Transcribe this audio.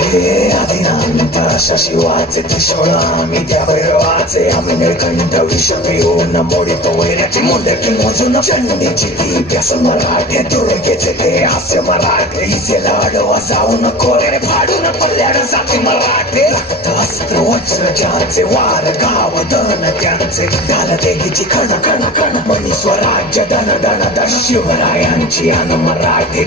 हे आदिनांत शशिवाचे त्रिशूळा मी त्या भैरवाचे आम्ही निळकंठ विष पिऊन मोडितो वैराची मुंडकी मोजून चंडीची ती प्यास मराठे दुर्गेचे ते हास्य मराठे हिचे लाडवा जाऊन कोरे फाडून पल्ल्याड जाते मराठे रक्त अस्त्र वज्र ज्यांचे वार गाव दन त्यांचे डाल देवीची खण खण खण मनी स्वराज्य दन दन दन शिवरायांची अन मराठे